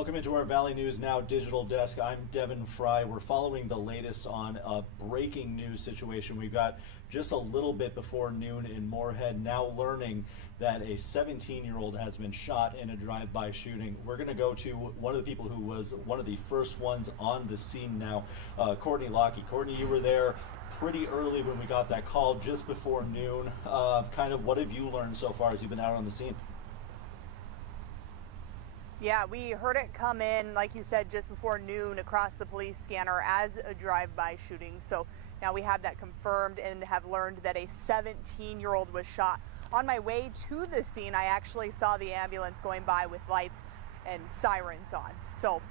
Welcome into our Valley News Now digital desk. I'm Devin Fry. We're following the latest on a breaking news situation. We've got just a little bit before noon in Moorhead, now learning that a 17-year-old has been shot in a drive-by shooting. We're going to go to one of the people who was one of the first ones on the scene now, Courtney Lockie. Courtney, you were there pretty early when we got that call, just before noon. Kind of what have you learned so far as you've been out on the scene? Yeah, we heard it come in, like you said, just before noon across the police scanner as a drive-by shooting. So now we have that confirmed and have learned that a 17-year-old was shot. On my way to the scene, I actually saw the ambulance going by with lights and sirens on. So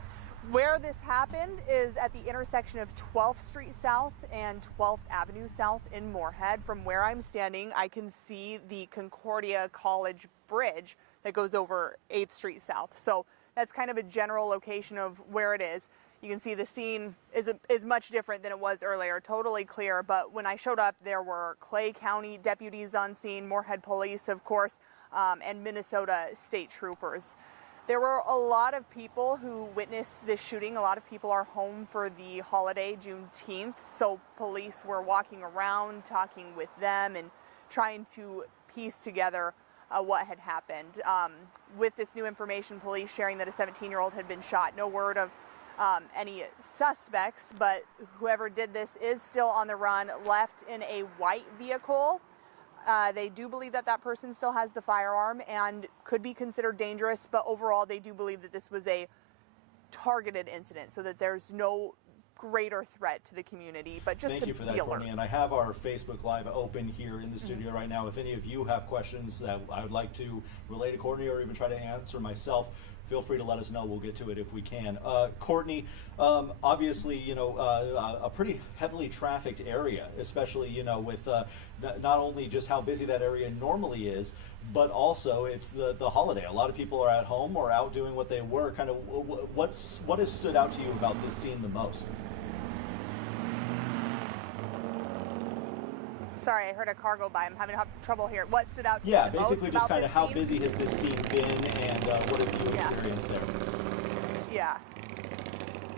where this happened is at the intersection of 12th Street South and 12th Avenue South in Moorhead. From where I'm standing, I can see the Concordia College Bridge that goes over 8th Street South. So that's kind of a general location of where it is. You can see the scene is much different than it was earlier, totally clear. But when I showed up, there were Clay County deputies on scene, Moorhead Police, of course, and Minnesota State Troopers. There were a lot of people who witnessed this shooting. A lot of people are home for the holiday, Juneteenth. So police were walking around, talking with them and trying to piece together what had happened. With this new information, police sharing that a 17-year-old had been shot. No word of any suspects, but whoever did this is still on the run, left in a white vehicle. They do believe that that person still has the firearm and could be considered dangerous, but overall they do believe that this was a targeted incident, so that there's no greater threat to the community, but just Thank you for that, Courtney. And I have our Facebook Live open here in the studio right now. If any of you have questions that I would like to relay to Courtney or even try to answer myself, feel free to let us know. We'll get to it if we can. Courtney, obviously, you know, a pretty heavily trafficked area, especially, you know, with not only just how busy that area normally is, but also it's the holiday. A lot of people are at home or out doing what they were. Kind of, what has stood out to you about this scene the most? Sorry, I heard a car go by. I'm having trouble here. What stood out to you the most? Yeah, basically just kind of how busy has this scene been and what have you experienced there? Yeah.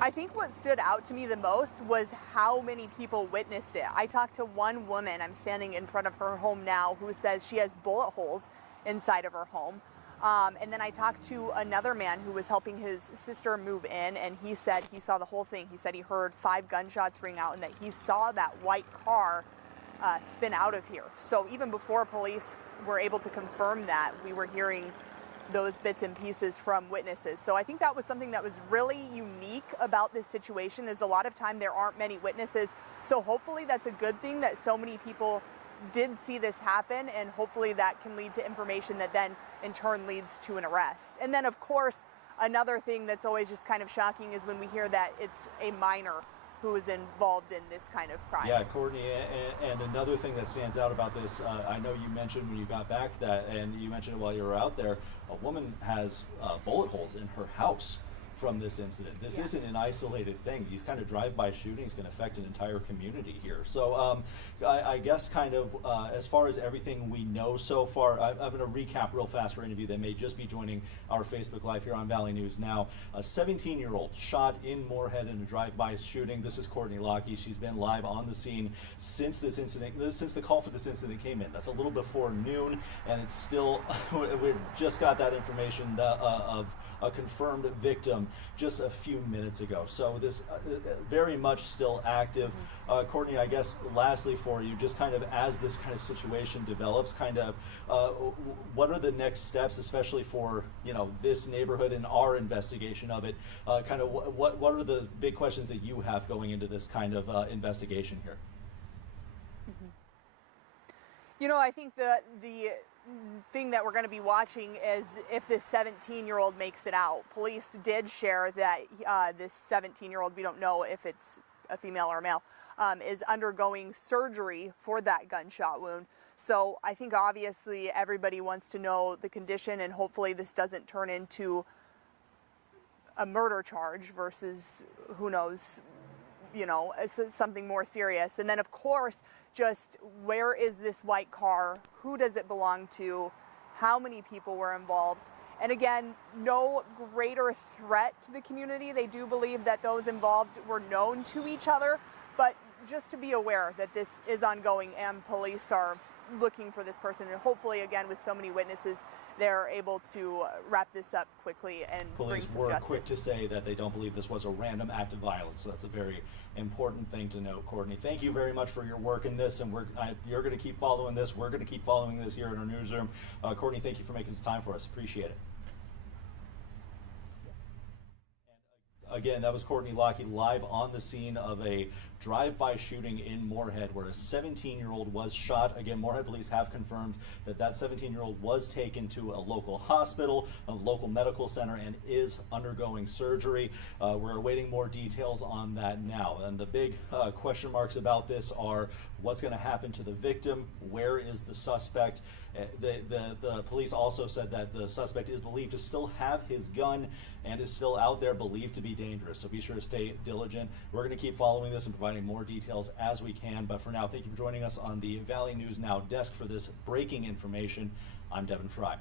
I think what stood out to me the most was how many people witnessed it. I talked to one woman, I'm standing in front of her home now, who says she has bullet holes inside of her home. And then I talked to another man who was helping his sister move in, and he said he saw the whole thing. He said he heard 5 gunshots ring out and that he saw that white car spin out of here. So even before police were able to confirm that, we were hearing those bits and pieces from witnesses. So I think that was something that was really unique about this situation, is a lot of time there aren't many witnesses. So hopefully that's a good thing that so many people did see this happen, and hopefully that can lead to information that then in turn leads to an arrest. And then of course, another thing that's always just kind of shocking is when we hear that it's a minor who is involved in this kind of crime. Yeah, Courtney, and another thing that stands out about this, I know you mentioned when you got back that, and you mentioned it while you were out there, a woman has bullet holes in her house from this incident. This isn't an isolated thing. These kind of drive-by shootings can affect an entire community here. So I guess kind of as far as everything we know so far, I'm going to recap real fast for any of you that may just be joining our Facebook Live here on Valley News Now. A 17-year-old shot in Moorhead in a drive-by shooting. This is Courtney Lockie. She's been live on the scene since this incident, since the call for this incident came in. That's a little before noon, and it's still, we just got that information of a confirmed victim just a few minutes ago. So this very much still active. Courtney, I guess lastly for you, just kind of as this kind of situation develops, kind of what are the next steps, especially for, you know, this neighborhood and our investigation of it? Kind of what are the big questions that you have going into this kind of investigation here? You know, I think the thing that we're going to be watching is if this 17-year-old makes it out. Police did share that this 17-year-old, we don't know if it's a female or a male, is undergoing surgery for that gunshot wound. So I think obviously everybody wants to know the condition, and hopefully this doesn't turn into a murder charge versus, who knows, you know, something more serious. And then of course, just where is this white car? Who does it belong to? How many people were involved? And again, no greater threat to the community. They do believe that those involved were known to each other, but just to be aware that this is ongoing and police are looking for this person, and hopefully, again, with so many witnesses, they're able to wrap this up quickly and police bring some were justice. quick to say that they don't believe this was a random act of violence, so that's a very important thing to note. Courtney, thank you very much for your work in this, and you're going to keep following this. We're going to keep following this here in our newsroom. Courtney, thank you for making some time for us. Appreciate it. Again, that was Courtney Lockheed live on the scene of a drive-by shooting in Moorhead where a 17-year-old was shot. Again, Moorhead police have confirmed that that 17-year-old was taken to a local hospital, a local medical center, and is undergoing surgery. We're awaiting more details on that now. And the big question marks about this are what's going to happen to the victim, where is the suspect. The police also said that the suspect is believed to still have his gun and is still out there, believed to be dangerous. So be sure to stay diligent. We're going to keep following this and providing more details as we can. But for now, thank you for joining us on the Valley News Now desk for this breaking information. I'm Devin Fry.